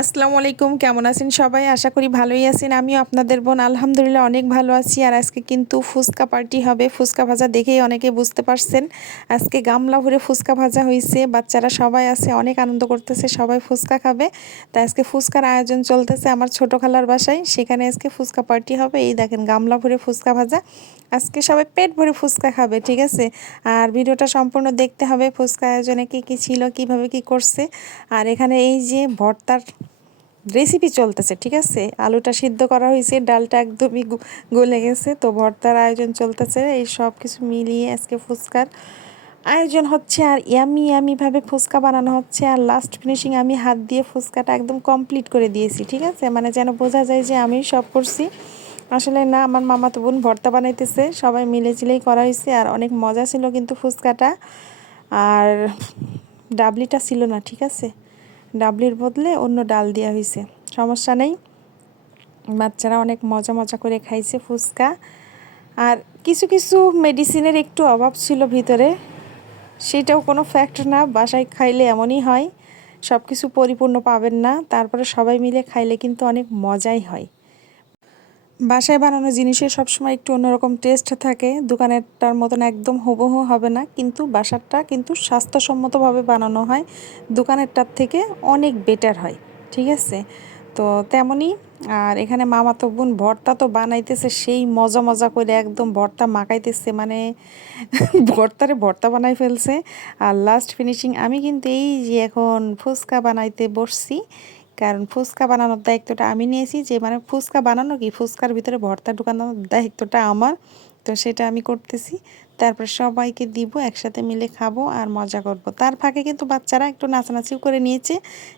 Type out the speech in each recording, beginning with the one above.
আসসালামু আলাইকুম, কেমন আছেন সবাই? আশা করি ভালোই আছেন। আমিও আপনাদের বোন আলহামদুলিল্লাহ অনেক ভালো আছি। আর আজকে কিন্তু ফুচকা পার্টি হবে। ফুচকা ভাজা দেখেই অনেকে বুঝতে পারছেন। আজকে গামলা ভরে ফুচকা ভাজা হয়েছে, বাচ্চারা সবাই আছে, অনেক আনন্দ করতেছে, সবাই ফুচকা খাবে। তাই আজকে ফুচকার আয়োজন চলতেছে আমার ছোট খালার বাসায়, সেখানে আজকে ফুচকা পার্টি হবে। এই দেখেন গামলা ভরে ফুচকা ভাজা, আজকে সবাই পেট ভরে ফুচকা খাবে, ঠিক আছে? আর ভিডিওটা সম্পূর্ণ দেখতে হবে, ফুচকা আয়োজনে কী কী ছিল, কিভাবে কি করছে। আর এখানে এই যে ভর্তার রেসিপি চলতেছে, ঠিক আছে? আলুটা সিদ্ধ করা হয়েছে, ডালটা একদমই গলে গেছে, তো ভর্তার আয়োজন চলতেছে। এই সব কিছু মিলিয়ে আজকে ফুচকার আয়োজন হচ্ছে, আর ইয়ামি ইয়ামিভাবে ফুচকা বানানো হচ্ছে। আর লাস্ট ফিনিশিং আমি হাত দিয়ে ফুচকাটা একদম কমপ্লিট করে দিয়েছি, ঠিক আছে? মানে যেন বোঝা যায় যে আমি সব করছি। আসলে না, আমার মামাতো বোন ভর্তা বানাইতেছে, সবাই মিলে চিলেই করা হয়েছে। আর অনেক মজা ছিল কিন্তু ফুচকাটা। আর ডাবলিটা ছিল না, ঠিক আছে? ডাবলির বদলে অন্য ডাল দেওয়া হয়েছে, সমস্যা নেই। বাচ্চারা অনেক মজা মজা করে খাইছে ফুচকা। আর কিছু কিছু মেডিসিনের একটু অভাব ছিল ভিতরে, সেটাও কোনো ফ্যাক্ট না, বাসায় খাইলে এমনই হয়, সব কিছু পরিপূর্ণ পাবেন না। তারপরে সবাই মিলে খাইলে কিন্তু অনেক মজাই হয়। বাসায় বানানো জিনিসের সবসময় একটু অন্যরকম টেস্ট থাকে, দোকানেরটার মতন একদম হুবহু হবে না, কিন্তু বাসারটা কিন্তু স্বাস্থ্যসম্মতভাবে বানানো হয়, দোকানেরটার থেকে অনেক বেটার হয়, ঠিক আছে? তো তেমনই। আর এখানে মামাতো বোন ভর্তা তো বানাইতেছে সেই মজা মজা করে, একদম ভর্তা মাখাইতেছে, মানে ভর্তারে ভর্তা বানাই ফেলছে। আর লাস্ট ফিনিশিং আমি কিন্তু এই যে এখন ফুচকা বানাইতে বসছি, কারণ ফুচকা বানানোর দায়িত্বটা আমি নিয়েছি। যে মানে ফুচকা বানানো কি, ফুচকার ভিতরে ভর্তা ঢুকানোর দায়িত্বটা আমার, তো সেটা আমি করতেছি। তারপর সবাইকে দিব, একসাথে মিলে খাবো আর মজা করব। তার ফাঁকে কিন্তু বাচ্চারা একটু নাচানাচিও করে নিয়েছে,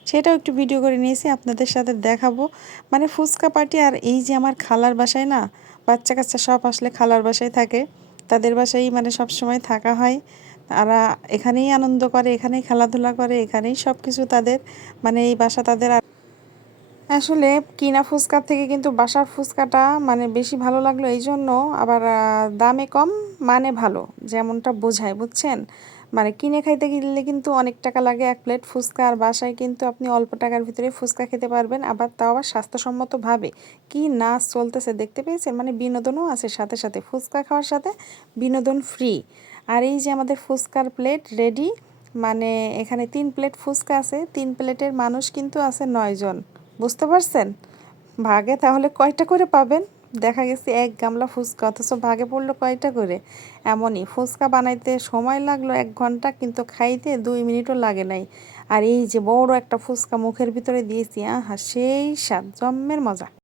সেটাও একটু ভিডিও করে নিয়েছি, আপনাদের সাথে দেখাবো। মানে ফুচকা পার্টি। আর এই যে আমার খালার বাসায় না, বাচ্চা কাচ্চা সব আসলে খালার বাসায় থাকে, তাদের বাসায় মানে সব সময় থাকা হয়। তারা এখানেই আনন্দ করে, এখানেই খেলাধুলা করে, এখানেই সব কিছু তাদের, মানে এই বাসা তাদের। আসলে কিনা ফুচকার থেকে কিন্তু বাসার ফুচকাটা মানে বেশি ভালো লাগলো এই জন্য। আবার দামে কম, মানে ভালো, যেমনটা বোঝায়, বুঝছেন? মানে কিনে খাইতে গেলে কিন্তু অনেক টাকা লাগে এক প্লেট ফুচকা, আর বাসায় কিন্তু আপনি অল্প টাকার ভিতরে ফুচকা খেতে পারবেন, আবার তাও আবার স্বাস্থ্যসম্মতভাবে। কি নাচ চলতেছে দেখতে পেয়েছেন? মানে বিনোদনও আছে সাথে সাথে, ফুচকা খাওয়ার সাথে বিনোদন ফ্রি। আর এই যে আমাদের ফুচকার প্লেট রেডি, মানে এখানে 3 প্লেট ফুচকা আছে, 3 প্লেটের মানুষ কিন্তু আছে 9 জন, বুঝতে পারছেন? ভাগে তাহলে কয়টা করে পাবেন? দেখা গেছে এক গামলা ফুচকা, অথচ ভাগে পড়লো কয়টা করে? এমনই ফুচকা বানাইতে সময় লাগলো 1 ঘন্টা, কিন্তু খাইতে 2 মিনিটও লাগে নাই। আর এই যে বড় একটা ফুচকা মুখের ভিতরে দিয়েছি, আহা সেই স্বাদ, জম্মের মজা।